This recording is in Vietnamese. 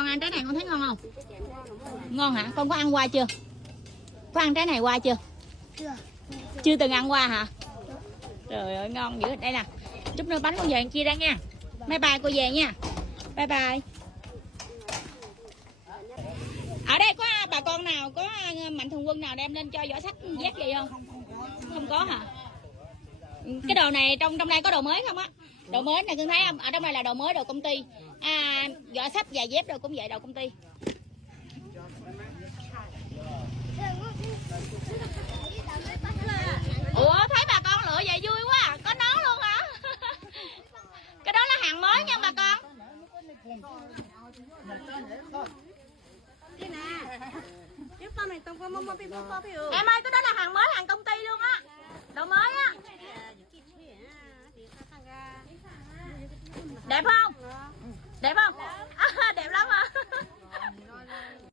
con ăn trái này con thấy ngon không? Ngon hả? Con có ăn qua chưa? Có ăn trái này qua chưa? Chưa từng ăn qua hả? Trời ơi ngon dữ. Đây nè, chút nữa bánh con về chia ra nha. Bye bye cô về nha. Bye bye. Ở đây có bà con nào có mạnh thường quân nào đem lên cho giỏ sách dép vậy không? Không có hả? Cái đồ này trong đây có đồ mới không á? Đồ mới này Cưng thấy không? Ở trong này là đồ mới, đồ công ty. Giỏ sách và dép đồ cũng vậy, đồ công ty. Ủa thấy bà con lựa vậy vui quá à. Có nón luôn hả? Cái đó là hàng mới nha bà con. Em ơi cái đó là hàng mới, hàng công ty luôn á. Đồ mới á. Đẹp không? Đẹp không? Đẹp lắm